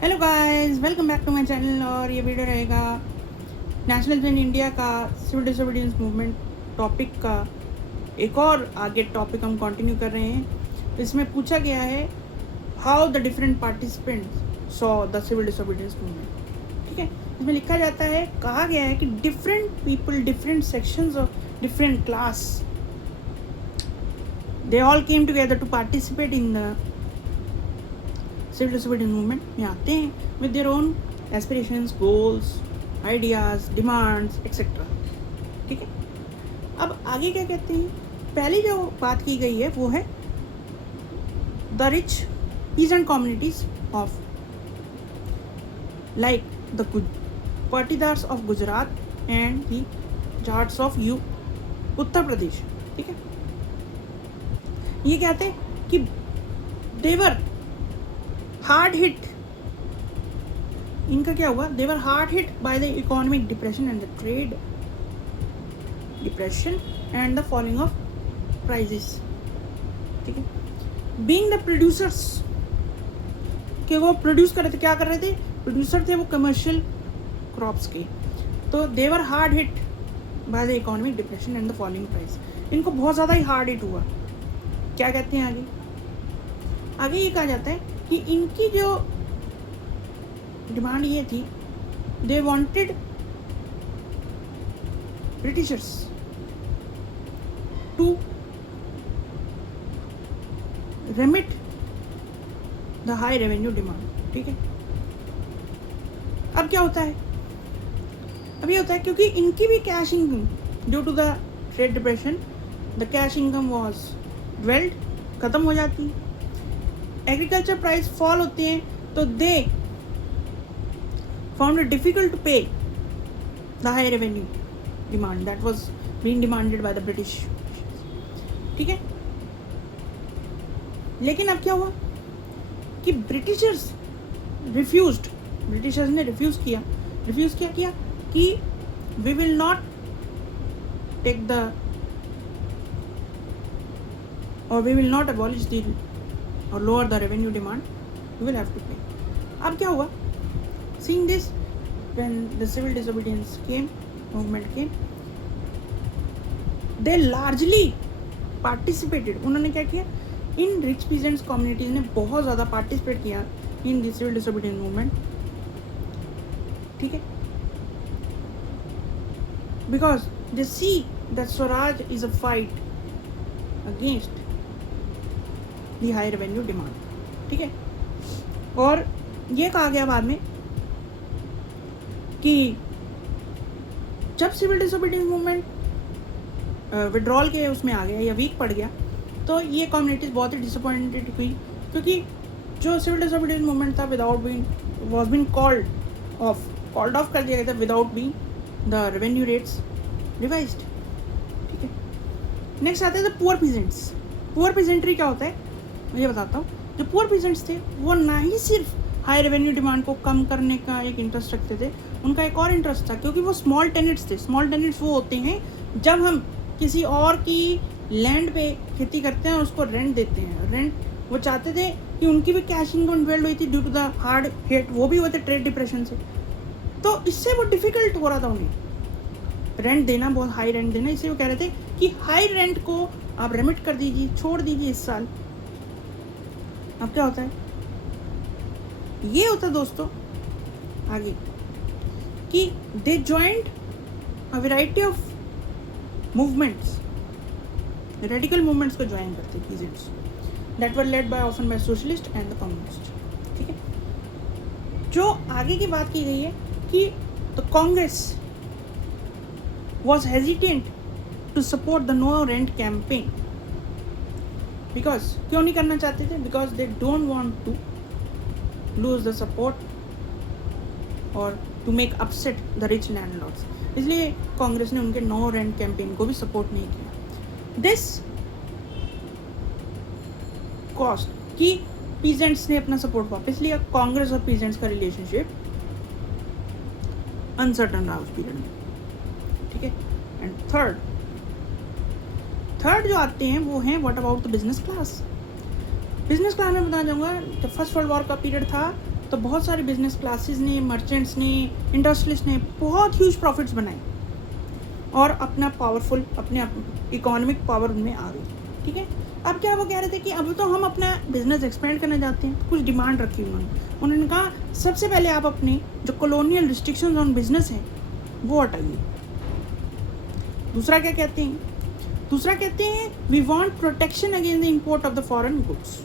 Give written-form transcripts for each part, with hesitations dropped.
Hello guys, welcome back to my channel. और ये video रहेगा नेशनल इन इंडिया का सिविल डिसोबीडियंस मूवमेंट टॉपिक का एक और आगे टॉपिक हम कंटिन्यू कर रहे हैं। इसमें पूछा गया है how the different participants saw the civil disobedience movement. ठीक है, इसमें लिखा जाता है, कहा गया है कि different people, different sections of different class, they all came together to participate in the civil disobedience movement में आते हैं with their own aspirations, goals, ideas, demands etcetera. ठीक है, अब आगे क्या कहते हैं। पहली जो बात की गई है वो है the rich peasant communities of like the Patidars of Gujarat and the Jats of U Uttar Pradesh. ठीक है, ये कहते हैं कि देवर हार्ड हिट, इनका क्या हुआ, they were hard hit by the economic depression and the trade depression and the falling of prices. ठीक है, बीइंग द प्रोड्यूसर्स, कि वो प्रोड्यूस कर रहे थे, क्या कर रहे थे, प्रोड्यूसर थे वो कमर्शियल क्रॉप्स के, तो they were hard hit by the economic depression and the falling price. इनको बहुत ज़्यादा ही हार्ड हिट हुआ। क्या कहते हैं आगे, आगे ये कहा जाता है कि इनकी जो डिमांड ये थी, they wanted Britishers to remit the high revenue demand. ठीक है, अब क्या होता है, अब ये होता है क्योंकि इनकी भी cash income due to the trade depression, the cash income was dwindled, ख़त्म हो जाती है, एग्रीकल्चर प्राइस फॉल होते हैं, तो they found it difficult to pay the high revenue demand that was being demanded by the British. ठीक है, लेकिन अब क्या हुआ कि ब्रिटिशर्स रिफ्यूज्ड, ब्रिटिशर्स ने रिफ्यूज़ किया कि we will not take the और we will not abolish the or lower the revenue demand, you will have to pay. अब क्या हुआ, seeing this, when the civil disobedience movement came, they largely participated. उन्होंने क्या किया, इन rich peasants communities ने बहुत ज़्यादा पार्टिसिपेट किया in the civil disobedience movement. ठीक है, because they see that Swaraj is a fight against the high revenue demand. ठीक है, और ये कहा गया बाद में कि जब सिविल डिसोबीडियंस मूवमेंट विड्रॉल के उसमें आ गया या वीक पड़ गया, तो ये कम्युनिटीज़ बहुत ही डिसअपॉइंटेड हुई, क्योंकि जो सिविल डिसोबीडियंस मूवमेंट था without being was been called off कर दिया गया था without being the revenue rates revised. ठीक है, नेक्स्ट आते हैं the poor peasants. Poor peasantry क्या होता है मैं ये बताता हूँ। जो पुअर पीजेंट्स थे वो ना ही सिर्फ हाई रेवेन्यू डिमांड को कम करने का एक इंटरेस्ट रखते थे, उनका एक और इंटरेस्ट था, क्योंकि वो स्मॉल टेनेंट्स थे। स्मॉल टेनेंट्स वो होते हैं जब हम किसी और की लैंड पे खेती करते हैं और उसको रेंट देते हैं। रेंट वो चाहते थे कि उनकी भी कैश इनकम ड्वेल्ड हुई थी due to the hard hit, वो भी हुए थे ट्रेड डिप्रेशन से, तो इससे वो डिफ़िकल्ट हो रहा था उन्हें रेंट देना, बहुत हाई रेंट देना। इसलिए वो कह रहे थे कि हाई रेंट को आप रेमिट कर दीजिए, छोड़ दीजिए इस साल। अब क्या होता है, ये होता है दोस्तों आगे कि they joined a variety of movements, radical movements को ज्वाइन करते peasants that were led by often by socialist and the communist. ठीक है, जो आगे की बात की गई है कि the Congress was hesitant to support the no rent campaign. Because क्यों नहीं करना चाहते थे, because they don't want to lose the support और to make upset the rich landlords, इसलिए कांग्रेस ने उनके नो रेंट कैंपेन को भी सपोर्ट नहीं किया। दिस कॉस्ट कि पीजेंट्स ने अपना सपोर्ट वापस लिया। कांग्रेस और पीजेंट्स का रिलेशनशिप अनसर्टन रहा उस पीरियड में। ठीक है, एंड थर्ड जो आते हैं वो हैं what about the business class. Business class में बताना चाहूँगा, जब फर्स्ट वर्ल्ड वॉर का पीरियड था तो बहुत सारे बिजनेस क्लासेस ने, मर्चेंट्स ने, इंडस्ट्रियलिस्ट ने बहुत ह्यूज प्रॉफिट्स बनाए और अपना पावरफुल, अपने इकोनॉमिक पावर उनमें आ गई। ठीक है, अब क्या वो कह रहे थे कि अब तो हम अपना बिजनेस एक्सपेंड करना चाहते हैं, कुछ डिमांड रखी उन्होंने कहा सबसे पहले आप अपने जो कॉलोनियल रिस्ट्रिक्शंस ऑन बिजनेस है वो हटाइए। दूसरा क्या कहते हैं? दूसरा कहते हैं we want protection against the import of the foreign goods.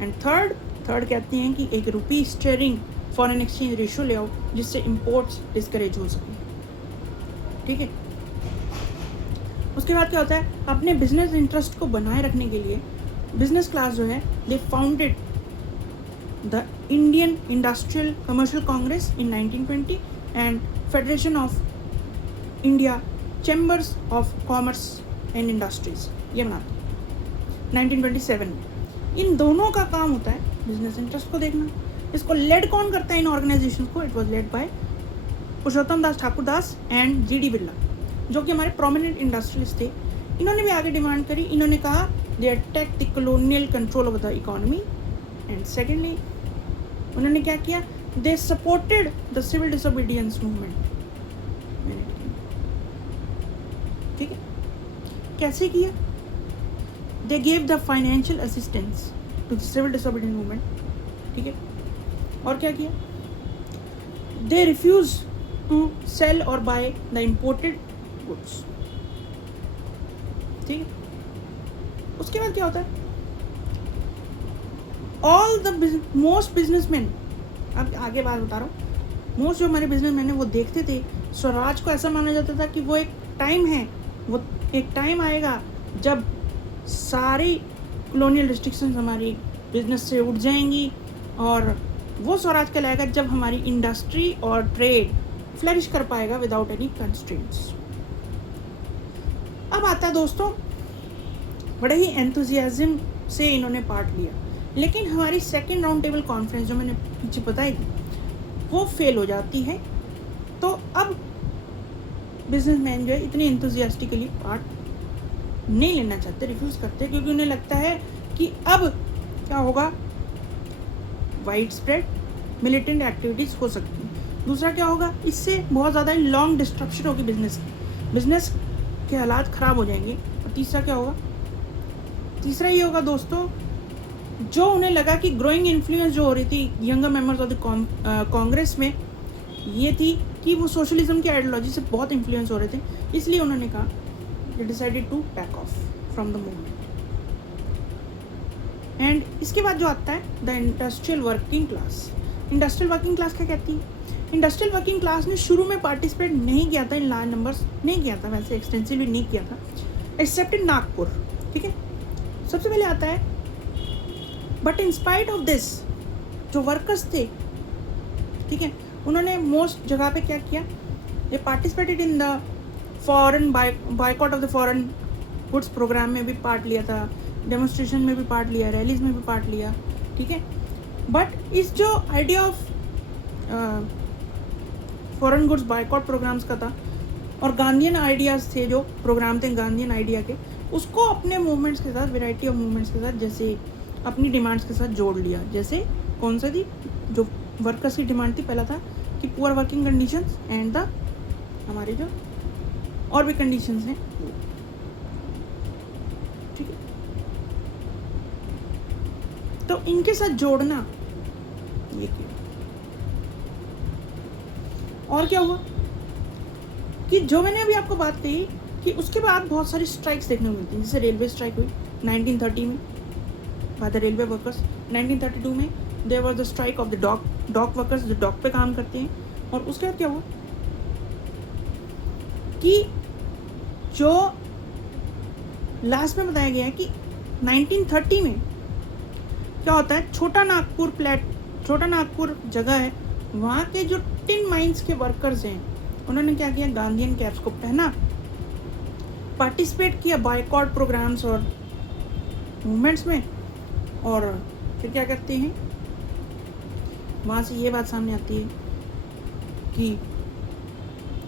And third कहते हैं कि एक rupee sterling foreign exchange ratio ले आओ जिससे इंपोर्ट्स डिस्करेज हो सके। ठीक है, उसके बाद क्या होता है, अपने बिजनेस इंटरेस्ट को बनाए रखने के लिए बिजनेस क्लास जो है they founded the Indian Industrial Commercial Congress in 1920 and Federation of India Chambers of Commerce and Industries, ये बनाते हैं 1927 में। इन दोनों का काम होता है बिजनेस इंटरेस्ट को देखना। इसको लेड कौन करता है इन ऑर्गेनाइजेशन को? It was led by Purushottam Das Thakurdas and G D Birla, जो कि हमारे प्रोमिनेंट इंडस्ट्रियलिस्ट थे। इन्होंने भी आगे डिमांड करी, इन्होंने कहा they attack the colonial control of the economy and secondly उन्होंने क्या किया, they supported the civil disobedience movement. ठीक है, कैसे किया? They gave the financial assistance to the civil disobedience movement. ठीक है, और क्या किया? दे रिफ्यूज टू सेल और बाय द इम्पोर्टेड गुड्स। ठीक है, उसके बाद क्या होता है, ऑल द मोस्ट बिजनेसमैन, अब आगे बात बता रहा हूँ, मोस्ट जो हमारे बिजनेसमैन है वो देखते थे स्वराज को, ऐसा माना जाता था कि वो एक टाइम है, वो एक टाइम आएगा जब सारी कॉलोनियल रिस्ट्रिक्शंस हमारी बिजनेस से उठ जाएंगी और वो स्वराज कहलाएगा जब हमारी इंडस्ट्री और ट्रेड फ्लरिश कर पाएगा विदाउट एनी कंस्ट्रेंट्स। अब आता है दोस्तों, बड़े ही एंथुजियाज्म से इन्होंने पार्ट लिया, लेकिन हमारी सेकेंड राउंड टेबल कॉन्फ्रेंस जो मैंने पीछे बताई थी वो फेल हो जाती है। तो अब बिजनेसमैन जो है इतने एंथुजियास्टिकली पार्ट नहीं लेना चाहते, रिफ्यूज़ करते, क्योंकि उन्हें लगता है कि अब क्या होगा, वाइड स्प्रेड मिलिटेंट एक्टिविटीज़ हो सकती हैं। दूसरा क्या होगा, इससे बहुत ज़्यादा लॉन्ग डिस्ट्रप्शन होगी बिजनेस के हालात ख़राब हो जाएंगे। और तीसरा क्या होगा, तीसरा ये होगा दोस्तों, जो उन्हें लगा कि ग्रोइंग इन्फ्लुएंस जो हो रही थी younger members of the Congress में ये थी कि वो सोशलिज्म की आइडियोलॉजी से बहुत इन्फ्लुएंस हो रहे थे, इसलिए उन्होंने कहा they decided to back off from the movement। And इसके बाद जो आता है the industrial working class. Industrial working class क्या कहती है? इंडस्ट्रियल वर्किंग क्लास ने शुरू में पार्टिसिपेट नहीं किया था इन लार्ज नंबर्स, नहीं किया था, वैसे एक्सटेंसिवली नहीं किया था, एक्सेप्ट इन नागपुर। ठीक है, सबसे पहले आता है but in spite of this जो वर्कर्स थे, ठीक है, उन्होंने मोस्ट जगह पे क्या किया, they participated in the foreign boycott of the foreign goods programme में भी पार्ट लिया था, डेमोन्स्ट्रेशन में भी पार्ट लिया, रैलीज में भी पार्ट लिया। ठीक है, बट इस जो idea of foreign goods boycott programs का था और गांधीयन आइडियाज़ थे, जो प्रोग्राम थे गांधीयन आइडिया के, उसको अपने मूवमेंट्स के साथ, वेराइटी ऑफ मूवमेंट्स के साथ, जैसे अपनी डिमांड्स के साथ जोड़ लिया। जैसे कौन सा थी, जो वर्कर्स की डिमांड थी, पहला था कि poor working conditions and the हमारे जो और भी कंडीशंस हैं। ठीक है, तो इनके साथ जोड़ना ये किया। और क्या हुआ कि जो मैंने अभी आपको बात कही कि उसके बाद बहुत सारी स्ट्राइक्स देखने को मिलती हैं, जैसे रेलवे स्ट्राइक हुई 1930 में बाय द रेलवे वर्कर्स, 1932 में there was the strike of the dock workers जो डॉक पे काम करते हैं। और उसके बाद क्या हुआ कि जो लास्ट में बताया गया है कि 1930 में क्या होता है, छोटा नागपुर जगह है, वहाँ के जो टिन माइंस के वर्कर्स हैं उन्होंने क्या किया, गांधीयन कैप्स को पहना, पार्टिसिपेट किया बायकॉट प्रोग्राम्स और मूवमेंट्स में। और फिर क्या करते हैं, वहाँ से ये बात सामने आती है कि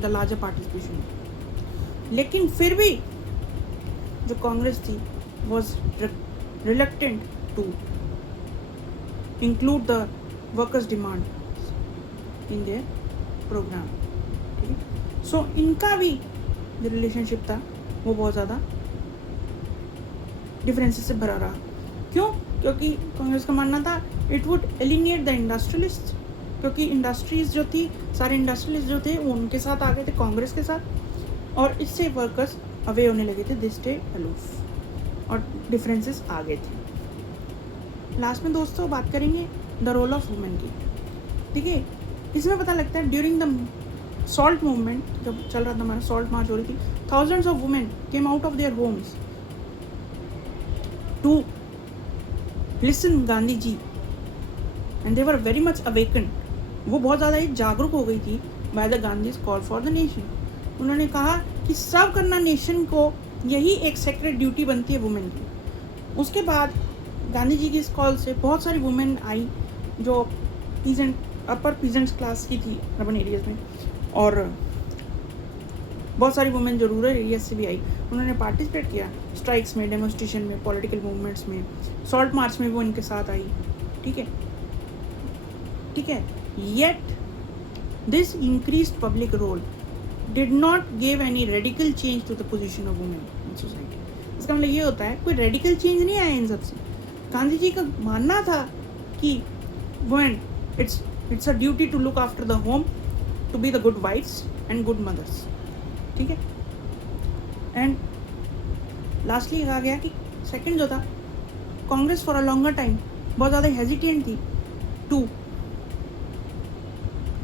द लार्जर पार्टिसिपेशन। लेकिन फिर भी जो कांग्रेस थी was reluctant to include the workers demand in their program, ठीक है। सो इनका भी जो रिलेशनशिप था वो बहुत ज़्यादा डिफरेंसेस से भरा रहा। क्यों? क्योंकि कांग्रेस का मानना था इट वुड एलिनेट द इंडस्ट्रियलिस्ट, क्योंकि इंडस्ट्रीज जो थी, सारे इंडस्ट्रियलिस्ट जो थे वो उनके साथ आ गए थे, कांग्रेस के साथ, और इससे वर्कर्स अवे होने लगे थे, दे स्टे अलूफ और डिफरेंसेस आ गए थे। लास्ट में दोस्तों बात करेंगे द रोल ऑफ वुमेन की, ठीक है। इसमें पता लगता है ड्यूरिंग द सॉल्ट मूवमेंट, जब चल रहा था हमारा सॉल्ट मार्च हो रही थी, thousands of women came out of their homes to listen Gandhi ji and they were very much awaken. वो बहुत ज़्यादा ही जागरूक हो गई थी by the Gandhi's call for the nation. उन्होंने कहा कि सर्व करना नेशन को, यही एक सेक्रेट ड्यूटी बनती है वुमेन की। उसके बाद गांधी जी की इस कॉल से बहुत सारी वुमेन आई जो पीजेंट, अपर पीजेंट्स क्लास की थी अर्बन एरियाज में, और बहुत सारी वुमेन जो रूरल एरिया से भी आई। उन्होंने पार्टिसिपेट किया स्ट्राइक्स में, डेमोन्स्ट्रेशन में, पॉलिटिकल मूवमेंट्स में, सॉल्ट मार्च में वो इनके साथ आई, ठीक है, ठीक है। Yet this increased public role did not give any radical change to the position of women in society. इसका मतलब ये होता है कोई रेडिकल चेंज नहीं आया इन सबसे। गांधी जी का मानना था कि women it's a duty to look after the home, to be the good wifes and good mothers, ठीक है। एंड लास्टली कहा गया कि सेकंड जो था, Congress for a longer time बहुत ज़्यादा हेजिटेंट थी टू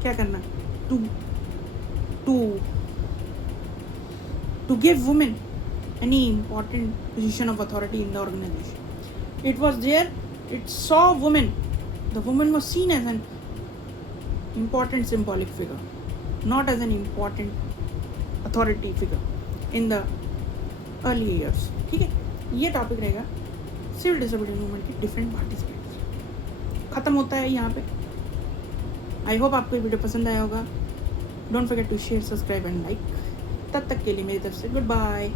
क्या करना, to give women any important position of authority in the organization. It was there, it saw women, the woman was seen as an important symbolic figure, not as an important authority figure in the early years, ठीक है। ये topic रहेगा civil disobedience movement के different participants. ख़त्म होता है यहाँ पे। आई होप आपको ये वीडियो पसंद आया होगा। Don't forget to share, subscribe and like. तब तक के लिए मेरी तरफ से गुड बाय।